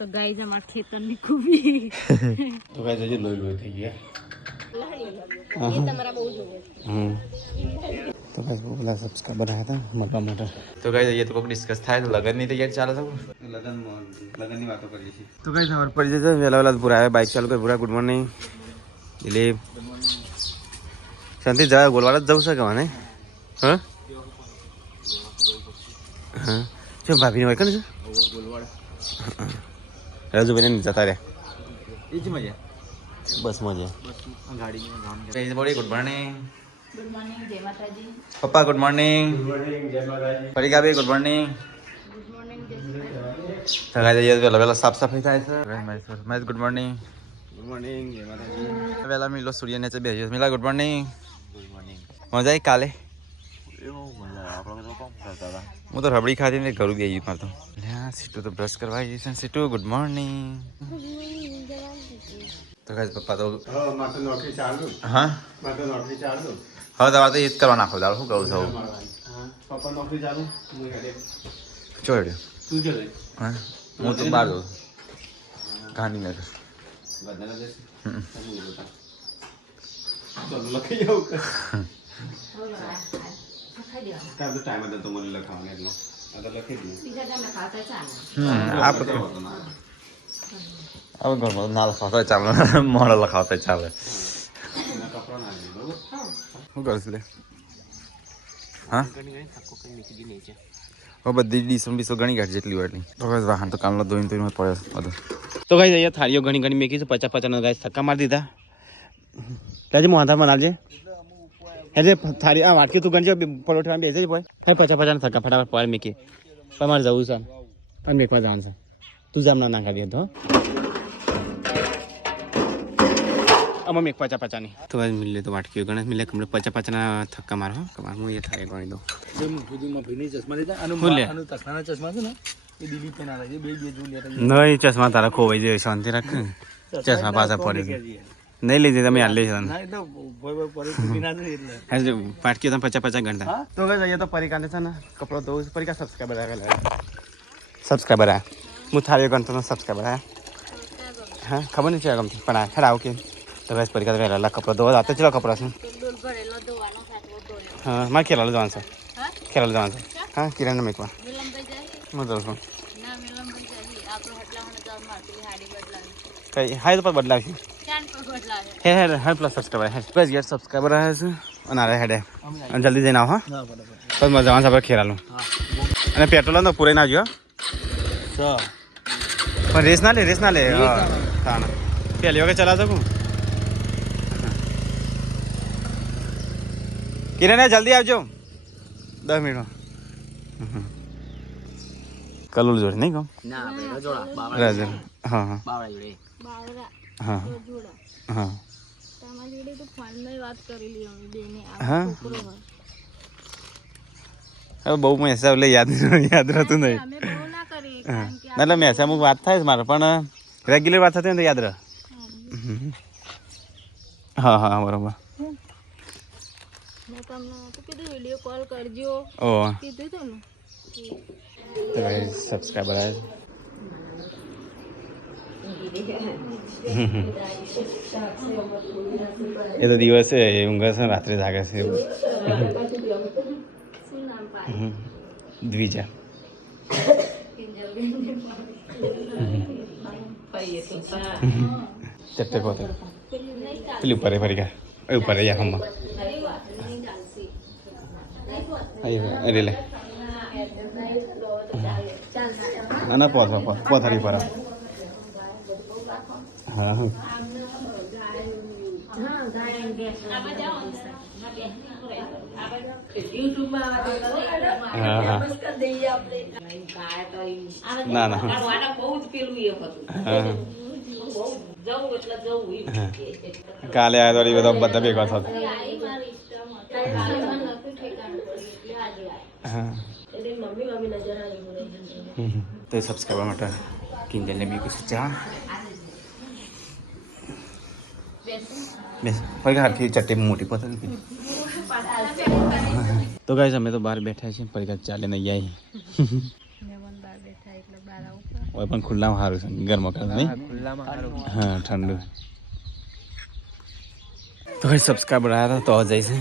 તો ગાઈસ અમાર ખેતરની ખૂબી તો ગાઈસ હજી લોહી થઈ ગયા એ તમારા બહુ જોવે તો ગાઈસ બોલા સબસ્ક્રાઇબર આયા હતા મોટા મોટા તો ગાઈસ ये तो कोई डिस्कस થાય તો લગનની તૈયારી ચાલે છે લગનની વાતો કરીએ છીએ તો ગાઈસ ખબર પડી જશે વેલા વેલા પૂરા આવે બાઇક ચાલુ કરે પૂરા ગુડ મોર્નિંગ દિલીપ શાંતિ જા ગોલવાડા જવું છે કે મને હા હા ચો ભાભીને હોય કને છે ગોલવાડા રાજુભાઈને જતા રહ્યા એ જ મજા બસ મજા ગાડીમાં ગામ જઈ બોડી ગુડ મોર્નિંગ જય માતાજી પપ્પા ગુડ મોર્નિંગ જય માતાજી પરિકા ભાઈ ગુડ મોર્નિંગ થગાઈ જઈએ પેલા પેલા સાફ સફાઈ થાય છે મહેશ ગુડ મોર્નિંગ જય માતાજી પેલા મિલો સૂર્ય નીચે બેસી મિલા ગુડ મોર્નિંગ મજા આવી કાલે હું તો રબડી ખાધી ને ઘરું બેસી મારતો સીટુ તો બ્રશ કરવા આવી છે સીટુ ગુડ મોર્નિંગ તો ગાઈસ પપ્પા તો મારે નોકરી ચાલુ હા મારે નોકરી ચાલુ હવે તમારે તો એ જ કરવા નાખો દાળ શું કહું છું પપ્પા નોકરી ચાલુ ચોડ્યો તું કે હા હું તો બહાર જઉં ગાંધીનગર લખી જાઉં ટાઈમ હતો તો મને લખાવાનું એટલો આ તો લખી દઉં આ બધું હવે ઘરમાં ના લખાવતા ચાલે મોડો લખાવતા ચાલે શું કરશું લે હા હવે બધી ડીસો બીસો ઘણી કાઢી જેટલી હોય એટલી તો બસ વાહન તો કામનો ધોઈને ધોઈને પડે બધું તો ગાઈસ અહીંયા થાળીઓ ઘણી ઘણી મેકી છે 50-50 ગાઈસ થક્કા મારી દીધા લેજે મોહનથાળ બનાવજે હેજે થાળી આ વાટકી તું ગણજે પરોઠામાં બેસે જ બોય હે 50-50 થક્કા ફટાફટ પાર મેકી તમારે જવું છે અને મેકવા જવાનું છે તું જામ ના નાખી દે તો અમે મેક 50-50 ની તો મિલે તો વાટકી ગણેશ મિલે કમલે 50-50 ના થક્કા મારો કમાર હું એ થાય ગણી દો સુધીમાં ભીની ચશ્મા લીધા આનું તસનાના ચશ્મા છે ને એ દિલીપ પેના લાગે બે જો લેતા નહીં ચશ્મા તારા ખોવાઈ જાય શાંતિ રાખ ચશ્મા પાછા પડી નહીં લીધી તમે હાલ લેજો ના એટલે ભોય પડી બિના જ એટલે વાટકી તમે 50-50 ગણતા તો ગઈ જઈએ તો પરિકાને છે ને કપડો ધોવું પરિકા સબસ્ક્રાઇબર આવેલા સબસ્ક્રાઇબર આ હું થાળીઓ ગણતો સબસ્ક્રાઇબર આ હા ખબર નહીં છે ગમતી પણ આ ખરા આવું કે તો બસ પરિકા વેલા કપડો ધોવા આતે ચલો કપડા છે હા મારે ખેલાડો જવાનું છે ખેલાડો જવાનું છે હા કિરણ મેકવા હું જાઉં છું કઈ હા તો પણ બદલાવશે હે હે હે પ્લસ સબસ્ક્રાઈબર હે બસ યાર સબસ્ક્રાઈબર આવે છે અને અરે હેડે અને જલ્દી જઈને આવો હા બસ મજા જવાનું આપણે ખેલાડું અને પેટ્રોલ તો પૂરે ના જો પણ રેસ ના લે હા પહેલી વખત ચલા શકું કિરણ જલ્દી આવજો 10 મિનિટમાં કલુલ જોડે નહીં કહું હા હા હા હા હવે બહુ મેસેજ એટલે યાદ રહેતું નહીં એટલે મેસેજ અમુક વાત થાય મારે પણ રેગ્યુલર વાત થતી હોય તો યાદ રહે હા હા બરોબર સબસ્ક્રાઈબર આવે એ તો દિવસે ઊંઘે છે રાત્રે જાગે છે દ્વિજા ચટ્ટે પોતે પેલી ઉપર ફરી ગયા ઉપર યા હમણાં અરે લે ના પોથારી પર હા ના ના કાલે આવ્યા તો બધા ભેગા થતા તો સબસ્ક્રાઈબર માટે કિંજલને બી કશું ચા બેસ હરખી ચટ્ટી મોટી પતંગ તો ગાઈસ અમે તો બહાર બેઠા છીએ પરિકા ચાલે નહીં આવી હોય પણ ખુલ્લામાં સારું છે ગરમ કરે નહીં હા ઠંડુ તો ભાઈ સબસ્ક્રાઈબર આવ્યા તો જઈશે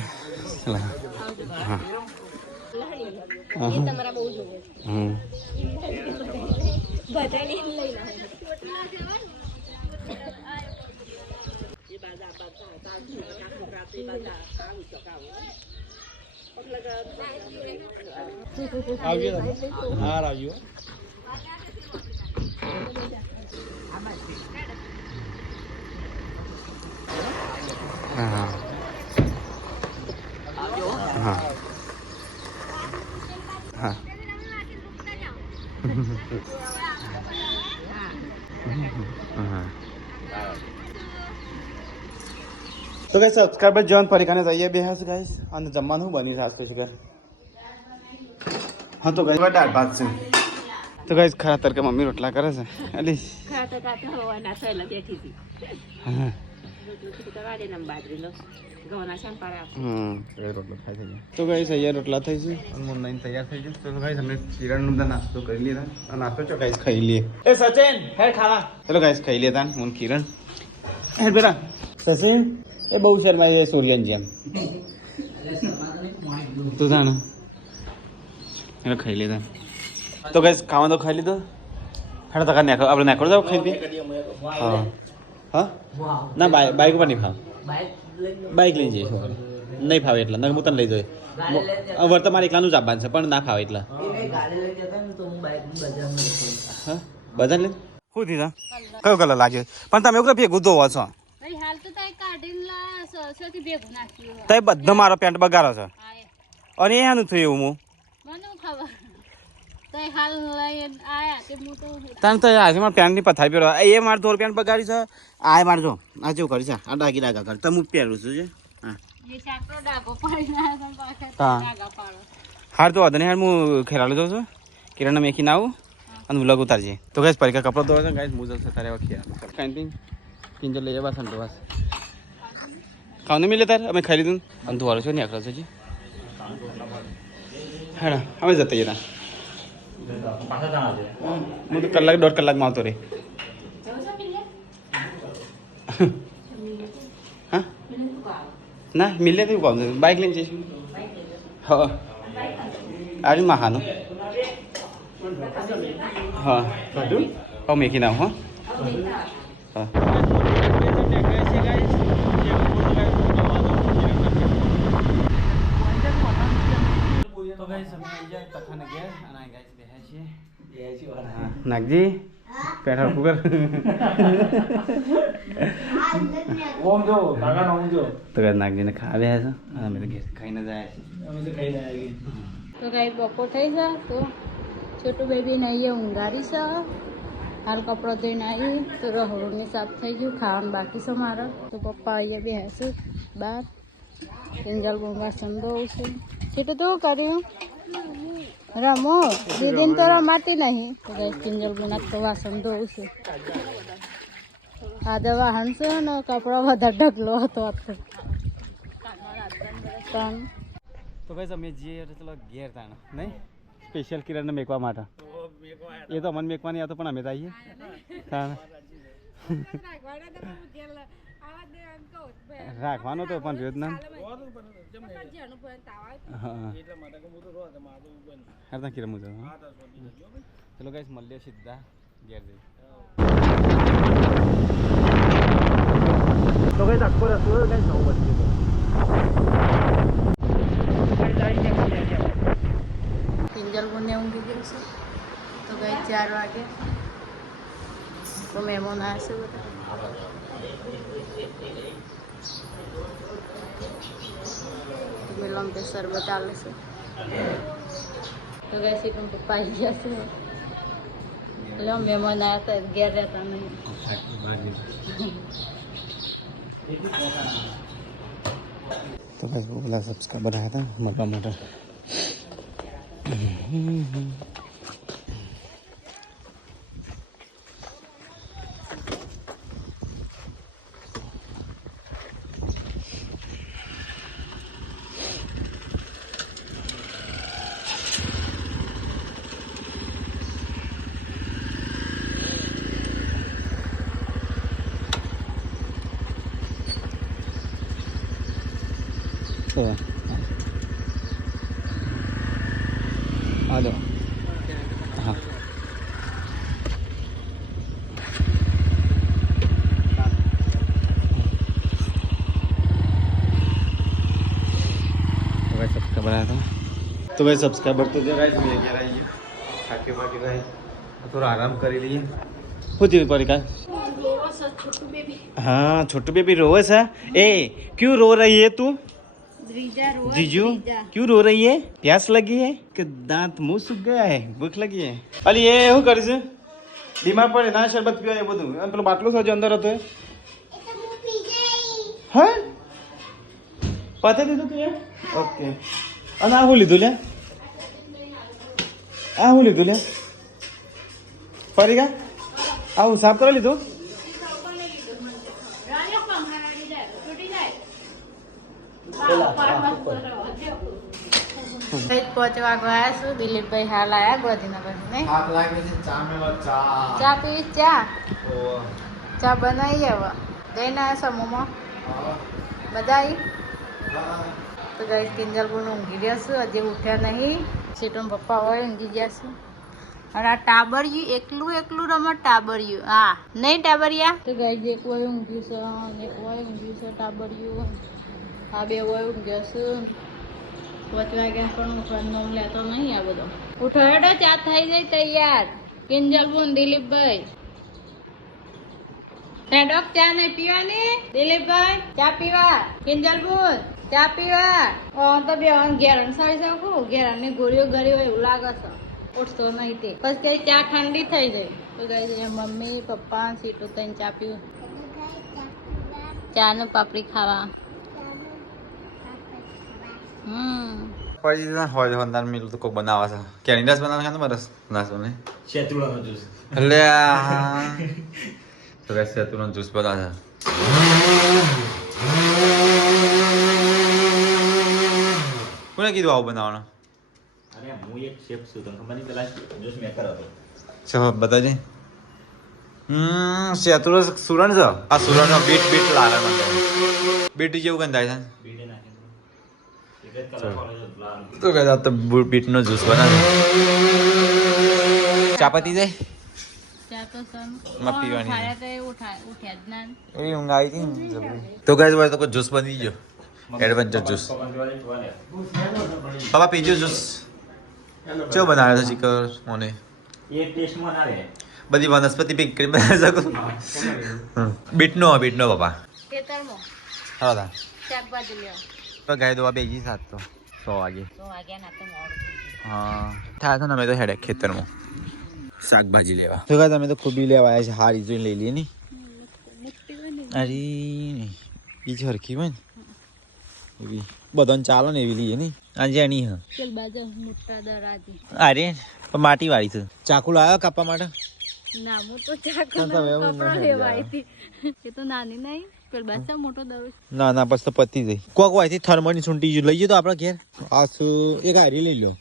હા એ તમારા બહુ જોવે બધાને લઈ આવ્યો હા હા હા તો કઈ સબસ્ક્રાઈબર જોન ફરીખાને જઈએ બે હશે ગાઈસ અને જમવાનું બની રાસ પછી કર હા તો કઈ દાળ ભાત છે તો ગાઈસ ખરા તરકે મમ્મી રોટલા કરે છે અલી ખાતા ખાતા હોવાના થયેલા બેઠી હતી હા તો ગાઈસ અહીંયા રોટલા થઈ છે અને મુંડાઈને તૈયાર થઈ છે તો ગાઈસ અમે કિરણનો બધા નાસ્તો કરી લીધા અને નાસ્તો ચો ગાઈસ ખાઈ લઈએ એ સચિન હેડ ખાવા ચલો ગાઈસ ખાઈ લેતા હું કિરણ હેડ બેટા સચિન એ બહુ શર્મા એ સૂર્યન જેમ તો જાણ એટલે ખાઈ લેતા તો ગાઈસ ખાવા તો ખાઈ લીધો હેડ તો આપણે નાખો જાવ ખાઈ દે હા હા ના બાઈક ઉપર નહીં ફાવે બાઈક લઈને જઈશ નહીં ફાવે એટલા ના હું તને લઈ જોઈએ વર્ત મારે એકલાનું જ આપવાનું છે પણ ના ફાવે એટલા હા બધા લઈને શું દીધા કયો કલર લાગ્યો પણ તમે એવું ભેગું ધોવો છો તો બધો મારો પેન્ટ બગાડો છે અને એ શાનું થયું એવું તને તો આજે મારે પેન્ટની પથારી પહેરવા એ મારે થોડું પેન્ટ બગાડી છે આ મારે જો આ જેવું કરી છે આ ડાગી ડાગા કર તમે પહેરું છું છે હાર તો વધને હાર હું ખેરાડું જાઉં છું કિરણ મેખીને આવું અને વ્લોગ ઉતારજે તો ગાઈસ પરીક્ષા કપડો ધોવા છે ગાઈસ હું જશે તારે ખેરા કાંઈ કિંજલ લઈ જવા સંતો બસ ખાવાનું મિલે તાર અમે ખાઈ લીધું અને ધોવાડું છું ને આખરા છે હા અમે જતા જતા હું તો કલાક દોઢ કલાકમાં આવતો રે હા ના મિલે તો કોણ બાઇક લઈને જઈશું હા આવી મહાનું હા હા મેકી નાવ હા હા તો ગાઈસ અમે અહીંયા તખાને ગયા અને ગાઈસ બેહ્યા છીએ નાગજી પેઠા કુકર ઓમ જો કાકા ઓમ જો તો ગાઈસ નાગજીને ખાવ્યા છે અને અમે તો ઘેર ખાઈને જાય છે અમે તો ખાઈને આવી તો ગાઈ બપોર થઈ જાય તો છોટું બેબીને અહીંયા ઊંઘારી છે હાલ કપડો ધોઈને આવી તો રહોડું સાફ થઈ ગયું ખાવાનું બાકી છે મારે તો પપ્પા અહીંયા બેસે બહાર કિંજલ બોંગા સંદો છે છેટું તો કર્યું રમો દીદીને તો રમાતી નહીં તો ગાઈ કિંજલ બોના તો વાસણ ધોવું છે આ વાહન છે ને કપડો બધા ઢગલો હતો તો ગાઈસ અમે જઈએ ચલો ઘેર તાણ નહીં સ્પેશિયલ કિરણને મેકવા માટે એ તો અમને મેકવા નહીં આવતો પણ અમે તો આવીએ તાણ રાખવાનો તો પણ રહ્યો જ ના હા હા કિરણ મુજબ ચલો ગાઈસ મળીએ સીધા ઘેર જઈએ તો ગાઈસ આખો રસ્તો ગાઈસ 9 વાગે કિંજલ બોને ઊંઘી ગયું છે તો ગઈ 4 વાગે તો મહેમાન આવશે બધા મિલમ કે શરબત આલે છે તો ગઈ સીટમ પપ્પા આવી ગયા છે એટલે મહેમાન આવ્યા હતા ઘેર રહેતા નહીં તો બસ બોલા સબસ્ક્રાઈબર આવ્યા હતા મળવા માટે હાલો હા सब्सक्राइबर आया था तो भाई सब्सक्राइबर तो दे रहा है मैं कह रहा है खाके वाके भाई थोड़ा आराम कर लिए होती हुई परी का हाँ छोटू बेबी रोवे सा ए क्यों रो रही है तू जीजू क्यों रो रही है प्यास लगी है कि दांत मुंह सूख गया है भूख लगी है अली ये શું કરે છે બીમાર પડે ના શરબત પીવા એ બધું અને પેલો બાટલો સજો અંદર હતો હા પતે દીધું તું ઓકે અને આ હું લીધું લે આ હું લીધું લે પરીગા આવું સાફ કરી લીધું પહોંચવા ગયા છું દિલીપભાઈ હાલ આયા ગોધીનગર ને ચા પી ચા બનાવી હવે જઈને આવ્યા સમૂહમાં બધા આવી તો ગઈ કિંજલબુન ઊંઘી રહ્યા છું હજી ઉઠ્યા નહીં સીટો પપ્પા હોય ઊંઘી ગયા છું અને આ ટાબરિયું એકલું એકલું રમત ટાબરિયું હા નહીં ટાબરિયા તો ગઈ એક હોય ઊંઘ્યું છે એક હોય ઊંઘ્યું છે ટાબરિયું આ બે હોય ઊંઘ્યો છું 5 વાગ્યા પણ ઉઠવાનો લેતો નહીં આ બધો ઉઠો હેડો ચા થઈ જાય તૈયાર કિંજલબુન દિલીપભાઈ હેડો ચા નહીં પીવાની દિલીપભાઈ ચા પીવા કિંજલબુન ચા પીવા તો બે ઘેરણ સાડી શકું ઘેરણની ગોળીઓ ગળી હોય એવું લાગે છે ઉઠતો નહીં તે પછી કઈ ચા ઠંડી થઈ જાય તો કઈ મમ્મી પપ્પા સીટો તઈને ચા પીવું ચા ને પાપડી ખાવા પછી હોય હોંદાર મિલ તો કોક બનાવા છે કેની રસ બનાવવા છે ને બરસ નાસ બને શેતુડાનો જ્યુસ એટલે તો ગાઈસ શેતુડાનો જ્યુસ બનાવે કોને કીધું આવું બનાવવાનું અરે હું એક શેફ છું તમને ખબર નહીં પેલા જ્યુસ મેકર હતો ચલો બતાજે શેતુડો સુરણ છે આ સુરણનો બીટ લાગે મને બીટ જેવું ગંધાય છે બીડે નાખી એક જ કલર ફોલો તો ગાઈસ આ તો બીટનો જ્યુસ બનાવે ચા પતી જાય ચા તો સન માં પીવાની ખાયા તો ઉઠ્યા જ ના એવી ઊંઘ આવી હતી તો ગાઈસ હોય તો કોઈ જ્યુસ બની ગયો એડવેન્ચર જ્યુસ બાબા પીજો જ્યુસ ચો બનાવે છે ચીકર મને એ ટેસ્ટમાં ના રહે બધી વનસ્પતિ પીક કરી બનાવી શકું બીટનો બાબા ખેતરમાં હા દા શાકભાજી લેવા તો ગાય દોવા બેગી સાત તો 100 વાગે તો વાગ્યા ના તો મોડું હા થાય છે ને અમે તો હેડે ખેતરમાં શાકભાજી લેવા તો ગાય તમે તો ખૂબી લેવા આવ્યા છે હારી જોઈને લઈ લઈએ ની અરે બીજી હરખી હોય ને એવી બધાને ચાલે ને એવી લઈએ ની આજે એની હા ચલ બાજુ મોટા દરાજી અરે માટી વાળી છે ચાકુ લાવ્યો કાપવા માટે ના હું તો ચાકુ કપડા લેવા આવી એ તો નાની નહીં પેલ બાસા મોટો દરો ના બસ તો પતી જાય કોક વાયથી થર્મોની સૂંટી લઈ જતો આપણે ઘેર આ એક હારી લઈ લો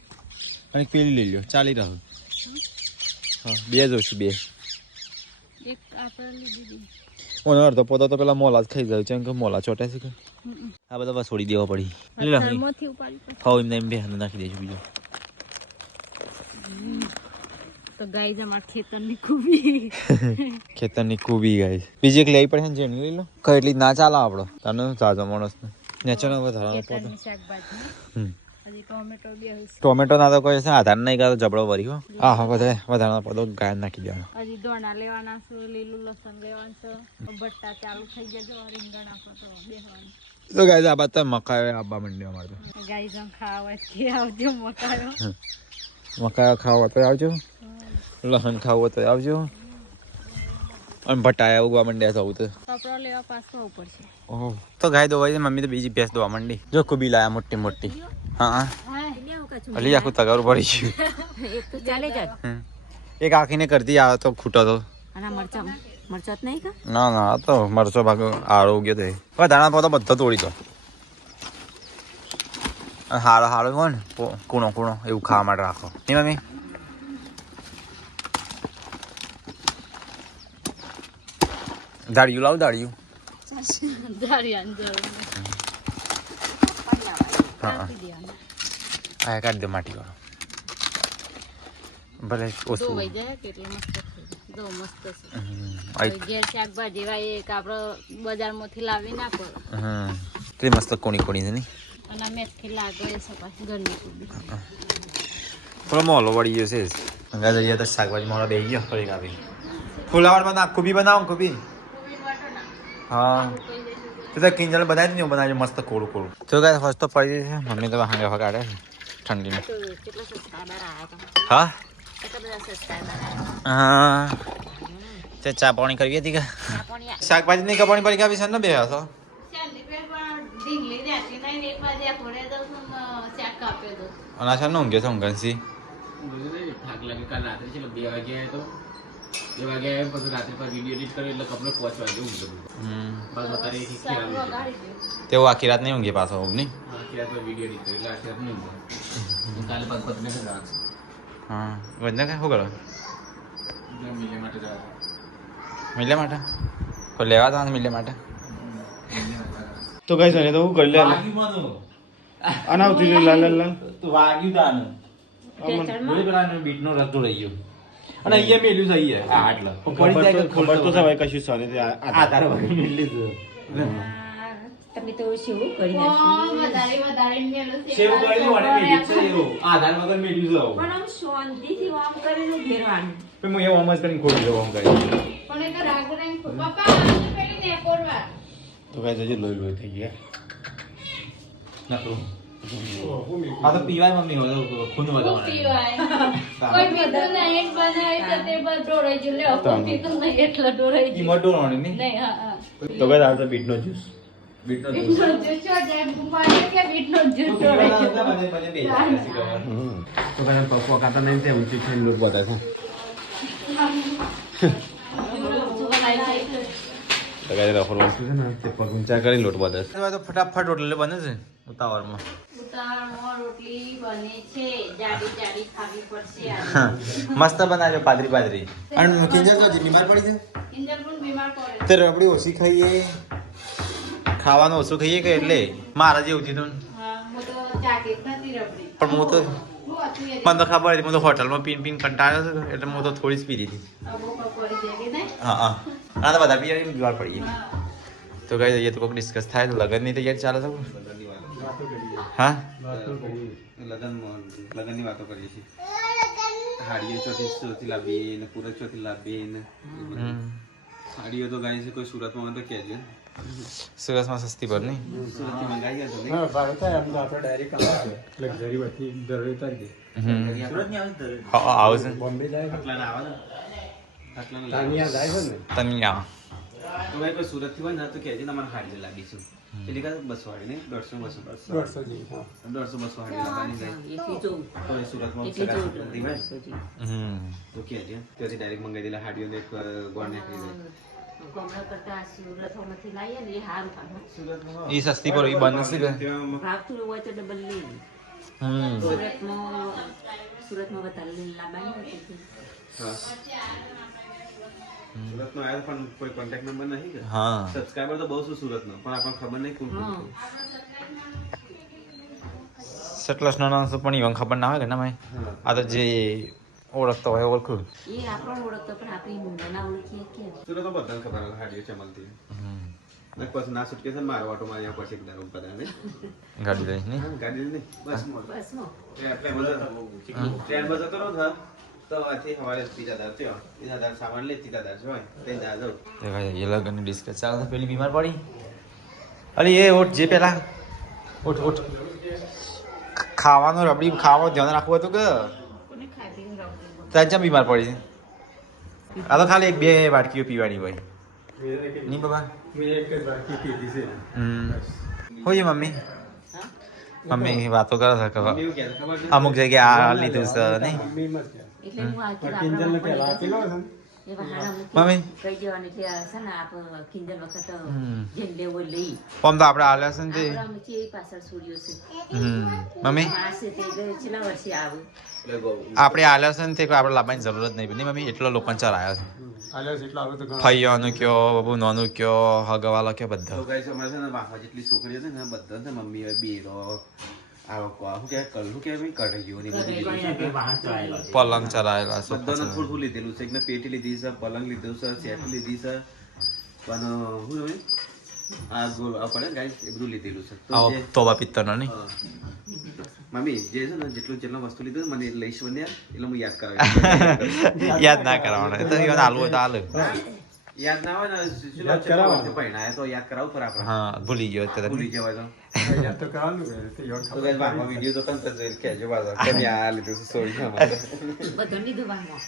અને પેલી લઈ લો ચાલી રહ્યો હા બે જોશું બે એક આપણે લીધી ઓનો અડધો પોતો તો પેલા મોલા જ ખાઈ જાય છે કે મોલા ચોટે છે કે આ બધા બસ છોડી દેવા પડી થર્મોથી ઉપાડી ખાવ એમને એમ બે હાથ નાખી દઈશું બીજું તો ગાય જમા ખેતરની ખૂબી ખેતરની કુબી ગાય બીજી એક લઈ પડે ને જેની લઈ લો કઈ એટલી ના ચાલે આપણો તને તાજો માણસ ને નેચરલ વધારવાનો પોતો ખેતરની શાકભાજી હજી ટોમેટો બી હશે ટોમેટો ના તો કોઈ છે આધાર નહીં કાં તો જબડો ભરી હો હા હા વધારાનો પોતો ગાય નાખી દેવાનો હજી દોણા લેવાના છે લીલું લસણ લેવાનું છે ભટ્ટા ચાલુ થઈ જજો રીંગણ આપણો તો બેહવાનું તો ગાય આ બાદ તો મકાઈ આવવા માંડ્યો અમારે તો ગાય જમ ખાવા કે આવજો મકાયો મકાઈ ખાવા તો આવજો લસણ ખાવું તો આવજો અને ભટાયા ઉગવા માંડ્યા સૌ તો કપડો લેવા પાછો ઉપર છે ઓહ તો ગાય દોવાઈ છે મમ્મી તો બીજી ભેંસ દોવા માંડી જો કુબી લાયા મોટી મોટી હા અલી આખું તગારું પડી ગયું એક તો ચાલે જ એક આખીને કરતી આવે તો ખૂટો તો અને મરચાં નહીં કા ના આ તો મરચો ભાગ આળો ઉગ્યો તો ધાણા પોતો બધો તોડી દો હારો હોય ને કૂણો એવું ખાવા માટે રાખો નહીં મમ્મી દાળિયું લાવ દાળિયું કાપી દેવાના. આ કાઢી દો માટી વાળો ભલે ઓછું ધોવાઈ જાય કેટલું મસ્ત છે. જો મસ્ત છે. આઈ ઘેર શાકભાજી એવા એક આપણે બજારમાંથી લાવી ના પડે. તે મસ્ત કોણી કોણી છે નહીં અને મેથી લાગે એ સપાટી ઘરની કુબી. થોડો મોલો વળી ગયો છે ગંગા જઈએ તો શાકભાજી મોડો બેસી ગયો ફરી કાપી ફુલાવરમાં ના ખૂબી બનાવો ખૂબી હા તો કિંજલ બનાવી દઉં બનાવજો મસ્ત કોળું કોળું તો કાંઈ ફર્સ્ટ તો પડી છે મમ્મી તો હાંગે કાઢે છે ઠંડીમાં કેટલા સબસ્ક્રાઈબર આવ્યા હા કેટલા બધા સબસ્ક્રાઈબર આવ્યા. હા તે ચા પાણી કરવી હતી કે શાકભાજી નહીં કપાણી પડી કાપી છે ને બે હતો અને આ છે ને ઊંઘે છે ઊંઘનસી થાક લાગે કાલ રાત્રે છે 2 વાગે આવ્યો તો 2 વાગે આવ્યો પછી રાત્રે પર વિડીયો એડિટ કર્યો એટલે કપડો 5 વાગે ઊંઘ ગયો બસ અત્યારે તેઓ આખી રાત નહીં ઊંઘે પાછો ઊંઘ નહીં આખી રાત પર વિડીયો એડિટ કર્યો એટલે આખી રાત નહીં ઊંઘ કાલે પાછ પત્ને કે રાખ હા વજન કાંઈ શું કરો મિલે માટે જા મિલે માટે કોઈ લેવા તો મિલે માટે તો કઈ સને તો હું કરી લે વાગ્યું માનો અનાવતી લાલ લાલ લાલ તો વાગ્યું તાને બોલે પેલા બીટનો રસ્તો રહી ગયો અને અહીંયા મેલ્યું છે અહીંયા આ આટલા ખબર તો છે ભાઈ કશું સને તે આધાર વગર મેલ્યું છે તમે તો શું કરી નાખ્યું સેવ કરી વાળે મેલ્યું છે એવું આધાર વગર મેલ્યું છે પણ આમ શાંતિથી આમ કરીને ઘેરવાનું પણ હું એવું આમ જ કરીને ખોલી દઉં આમ કરી તો કઈ જજે લોહી લોહી થઈ ગયા આ તો પીવાય મમ્મી હોય ખૂન વધારવાનું ઈ મોટો રોણી નહીં તો કઈ આ તો બીટનો જ્યુસ બીટનો જ્યુસ તો કઈ પપ્પો કાતા નહીં તે ઊંચી થઈને લોટ બતા છે તો કઈ રફર વસ્તુ છે ને તે પગ ઊંચા કરી લોટ બતા છે તો ફટાફટ રોટલી બને છે ઉતાવળમાં રોટલી બને છે જાડી જાડી ખાવી પડશે. મસ્ત બનાવજો પાદરી પાદરી અને કિંજર તો બીમાર પડી છે ઇન્દર પણ બીમાર પડે. તે રબડી ઓછી ખાઈએ ખાવાનું ઓછું ખાઈએ કે એટલે મારા જેવું થયું હા હું તો ચાકી નથી રબડી. પણ હું તો હું હતું એ મને તો ખબર હતી હું તો હોટલમાં પીન પીન કંટાળ્યો હતો એટલે હું તો થોડી જ પી દીધી અબો પડી જાય કે નહીં. હા હા આ તો બધા પીવાની બીમાર પડી ગઈ તો કઈ જઈએ તો કોઈક ડિસ્કસ થાય તો લગ્નની તૈયારી ચાલે છે હા લગનની વાતો કરીએ છીએ હાડીઓ ચોથી લાવીએ ને પૂરક ચોથી લાવીએ ને હાડીઓ તો ગાય છે કોઈ સુરતમાં હોય તો કહેજો સુરતમાં સસ્તી પર નહીં સુરતથી મંગાવી ગયા તો હા આવશે આટલાના આવે ને આટલાના તનિયા તો ભાઈ કોઈ સુરતથી હોય ને તો કહેજો ને અમારે હાડીઓ લાગીશું એટલે કાં 200 હાડી ને 150 હાડી લાવવાની જાય તો એ સુરતમાં સગાઈ હોય તો કહેજો ત્યાંથી ડાયરેક્ટ મંગાવી દેલા હાડીઓ ને એક ગોળ નાખી દે ગામડા કરતા સુરતમાંથી લાવીએ ને એ સારું કામ એ સસ્તી પર એ બંધ છે કે ભાવતું હોય તો ડબલ લઈ લે. સુરતમાં વધારે લઈને લાવવાની હોય તો હા સુરતનો આવ્યો પણ કોઈ કોન્ટેક્ટ નંબર નહીં કે હા સબસ્ક્રાઇબર તો બહુ છે સુરતનો પણ આપણને ખબર નહીં કોણ કોણ છે. સટલાસ નાના પણ ઈવન ખબર ના હોય કે ના ભાઈ હા આ તો જે ઓળખતો હોય ઓળખું એ આપણને ઓળખતો પણ આપણી ના ઓળખીએ કે સુરતમાં બધાને ખબર આવે હાડીઓ ચમલતી ને પછી ના છૂટકે છે મારો ઓટો માં અહીંયા પછી એક દારૂ બધાને ગાડી લઈ નહીં ગાડી નહીં બસ બસમાં ટ્રેન બસ જતો રહો થા તો આથી સવારે 30,000 થયો 30,000 સામાન લે 30,000 હોય 3,000 જાઉં એ ભાઈ એ લગનની ડિસ્કસ ચાલે તો પેલી બીમાર પડી અરે એ ઓટ જે પેલા ઓટ ઓટ ખાવાનું રબડી ખાવાનું ધ્યાન રાખવું હતું કે ત્યાં બીમાર પડી આ તો ખાલી 1-2 વાટકીઓ પીવાની હોય નહીં બાબા હોય મમ્મી મમ્મી વાતો કરે છે કે એવું કે ખબર છે અમુક જગ્યાએ આ લીધું છે નહીં એટલે હું આખી રાત એવા હાડા મમ્મી કહી દેવાનું એટલે છે ને આપણે કિંજલ વખત જેમ લેવો લઈ આમ તો આપણે આલ્યા છે ને તે આપણા એ પાછળ છોડ્યો છે મમ્મી માસે તે છેલ્લા વર્ષે આવ્યું આપણે આલ્યા છે ને તે કોઈ આપણે લાવવાની જરૂર જ નહીં નહીં મમ્મી એટલો લોકો ચલાવ્યા છે ફૈયાનું કયો બાબુ નાનું કયો હગવાલો કયો બધા તો ગાઈસ અમારે છે ને વાહવા જેટલી છોકરીઓ છે ને બધા છે મમ્મી હોય બેરો શું કે કલ્લું કે ભાઈ કઢાઈઓ ને બધું લીધું છે. વાહન ચલાવેલો છે. પલંગ ચલાવેલા બધાને થોડું લીધેલું છે. એકને પેટી લીધી છે, પલંગ લીધું છે, સેટ લીધી છે, પણ શું હવે આ ગોળ પડે ને ગાઈસ એ બધું લીધેલું છે. તો જે તોબા પિત્તરનો નહીં મમ્મી જે છે ને જેટલું વસ્તુ લીધું મને લઈશ બને એટલે હું યાદ કરાવી યાદ ના કરવાનો એ તો યાદ આલુ હોય તો આલુ યાદ ના હોય ને યાદ કરાવવાનું પહેણા તો યાદ કરાવવું પર આપણે હા ભૂલી ગયો અત્યારે ભૂલી જવાય તો તો ગાઈસ બાપા વિડિયો તો તંત જોઈ કેજો બાજુ કેમ આ લીધું છે સોરી બધું લીધું વાહમાં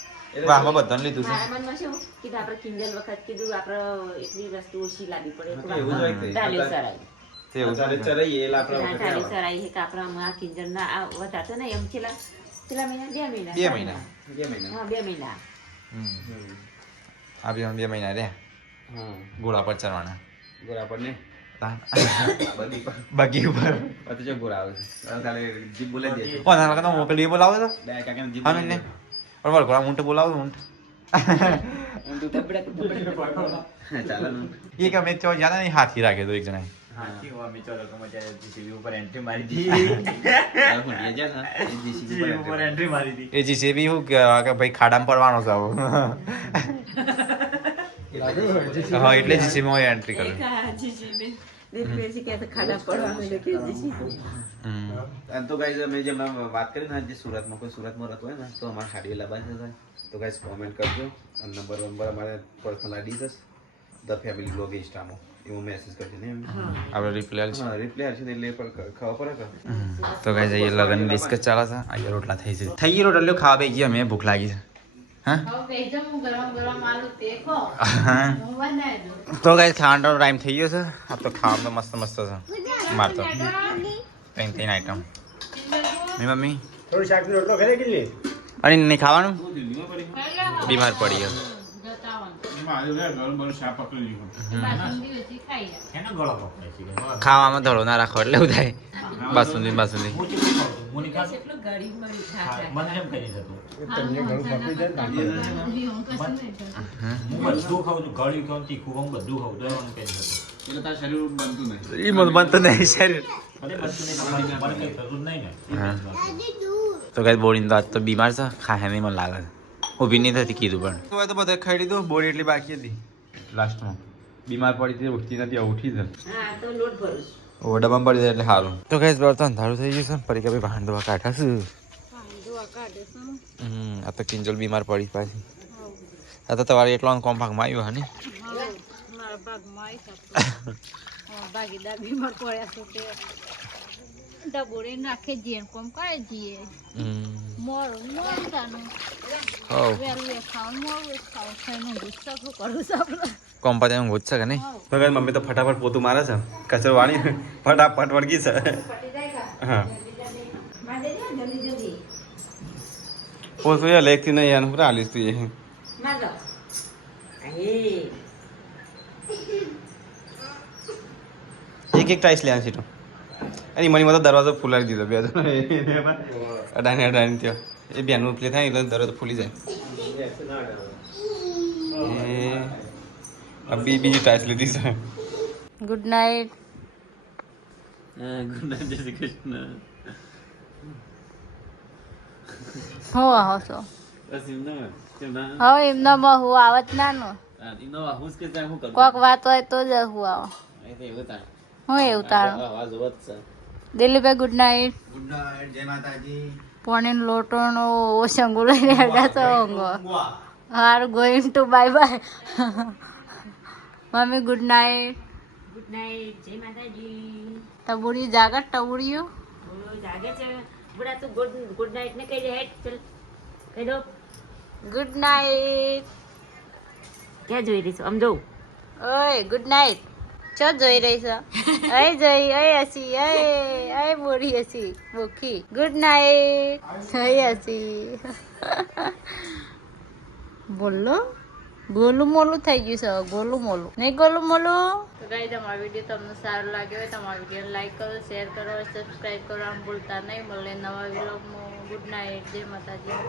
વાહમાં બધાને લીધું છે મારા મનમાં શું કીધું આપણે કિંજલ વખત કીધું આપણે એટલી વસ્તુ ઓછી લાવી પડે તો એવું જ હોય તે. ડાલ્યો સરાય એવું તારે ચરાઈ એટલે આપણે ડાલ્યો સરાય છે કે આપણે આ કિંજલ ના આ વધારતો ને એમ છેલ્લા મહિના 2 મહિના 2 મહિના 2 મહિના હા 2 મહિના આ બી 2 મહિના રહ્યા હા ગોળા પર ચડવાના ગોરા પર ને બધી પર બાકી ઉપર અતિ જો ગોરા આવે છે તારે જીપ બોલે દે કોણ આ કનો મોકલી બોલાવો તો બે કાકાને જીપ હા ને બરાબર ગોળા ઊંટ બોલાવો ઊંટ ચાલે ને એ કે મેં તો જાના નહીં હાથી રાખે તો એક જણા હાથી હો, અમે ચલો કે મજા આવી. જીસીબી ઉપર એન્ટ્રી મારી દી. આ હુંડિયા જા ને એ જીસીબી જીસીબી ઉપર એન્ટ્રી મારી દી. એ જીસીબી શું કે ભાઈ ખાડામાં પડવાનો છે આવો હા એટલે જીસીબી એન્ટ્રી કરે ખાડા પડવાનું કે અને તો ગાઈઝ અમે જે હમણાં વાત કરી ને જે સુરતમાં કોઈ સુરતમાં રહેતો હોય ને તો અમારે હાડીઓ લાવવાની છે તો ગાઈઝ કોમેન્ટ કરજો અને નંબર અમારે પર્સનલ આઈડી છે ધ ફેમિલી બ્લોગ ઇન્સ્ટામાં એવું મેસેજ કરજો ને એમ આપણે રિપ્લાય હા રિપ્લાય હશે ને એટલે પણ ખબર પડે કે તો ગાઈઝ અહીંયા લગન ડિસ્કસ ચાલે છે અહીંયા રોટલા થઈ છે થઈ ગઈ રોટલા ખાવા બે ગયા મેં ભૂખ લાગી છે હા તો ગાઈઝ ખાવાનો ટાઈમ થઈ ગયો છે આ તો ખાવાનું તો મસ્ત મસ્ત છે માર તો ત્રણ આઈટમ મેં મમ્મી થોડું શાક રોટલો ખરે કેટલી અને નહીં ખાવાનું બીમાર પડી ગયો એનો ગળો પકડે છે કે ખાવામાં ધોળો ના રાખો એટલે એવું થાય બાસુંદી બાસુંદી હું કેટલું ખાઉં છું. હું નહીં ખાતો. એટલું ગરીબમાં મીઠા હા, થાય. મને એમ કહી જતું. તમને ઘણું પકડી જાય ને હું બધું ખાઉં છું. ગળ્યું ખાઉં, તીખું ખાઉં, બધું ખાઉં. તો મને કહી જતું. એટલે તાર શરીર બનતું નહીં એ મને બનતો નહીં શરીર મને બધું નહીં ખાવાનું. મને કંઈ થતું જ નહીં ને. હા. તો કઈ બોડી તો આજ તો બીમાર છે ખાય નહીં મને લાગે ઊભી નહીં થતી કીધું પણ તો બધે ખાઈ લીધું બોડી એટલી બાકી હતી લાસ્ટમાં બીમાર પડી હતી ઉઠતી નથી ઉઠી છે હા તો લોટ ભરું છું. ઓરડામાં પડી જાય એટલે સારું તો કઈ બળતો અંધારું થઈ ગયું છે ને પડી કે ભાઈ ધોવા કાઢા છે આ તો કિંજલ બીમાર પડી પાછી આ તો તમારે એટલો કોમ ભાગમાં આવ્યો હા ને ભાગીદાર બીમાર પડ્યા છે તે ડબોડી નાખે જીએ કોમ કરે જીએ મોરું મોરતાનું વેલું ખાવાનું મોરું ખાવું ખાઈને ગુસ્સો કરું છું આપણે કોમ પાતે હું ગુસ્સા કે નહીં તો કઈ મમ્મી તો ફટાફટ પોતું મારે છે કચરો વાળી ફટાફટ વળગી છે હા પોતું એ લેખથી નહીં યાર પૂરા હાલીશ તું એ માર દો. અહીં. એક ટાઈસ લે સીટો અને મને તો દરવાજો ફૂલાવી દીધો બે અડાને અડાને ત્યાં એ બેનું પ્લે થાય એટલે દરવાજો ફૂલી જાય એ બીજી ટાઈસ લીધી છે ગુડ નાઇટ ગુડ નાઇટ જય શ્રી કૃષ્ણ હો આવો છો બસ એમના કેમના હવે એમનામાં હું આવત નાનો ઇનો હુસ કે જાય હું કરું કોક વાત હોય તો જ હું આવો એ તો એવું તા હું એવું તારું આવાજ હોત છે દિલીપભાઈ ગુડ નાઇટ ગુડ નાઇટ જય માતાજી પોણીનો લોટોનો ઓશંગો લઈને હેડા તો ઊંઘો હારું going to bye bye mummy good night good night જય માતાજી. ટબુડી જાગા ટબુડીઓ બોલો જાગે છે બુડા તું ગુડ નાઇટ ને કહી દે હેડ ચલ કહી દો. ગુડ નાઇટ ક્યાં જોઈ રહી છો આમ જોઉં. ઓય ગુડ નાઇટ ચો જોઈ રહી છો અય જોઈ અય હસી અય બોરી હસી બોખી ગુડ નાઇટ અય હસી બોલો ગોલું મોલું થઈ ગયું છે ગોલું મોલું નહીં ગોલું મોલું તો ગાઈસ તમારો વિડીયો તમને સારો લાગ્યો હોય તમારો વિડીયો લાઈક કરો શેર કરો સબસ્ક્રાઇબ કરો આમ ભૂલતા નહીં મળે નવા વિડીયોમાં ગુડ નાઇટ જય માતાજી.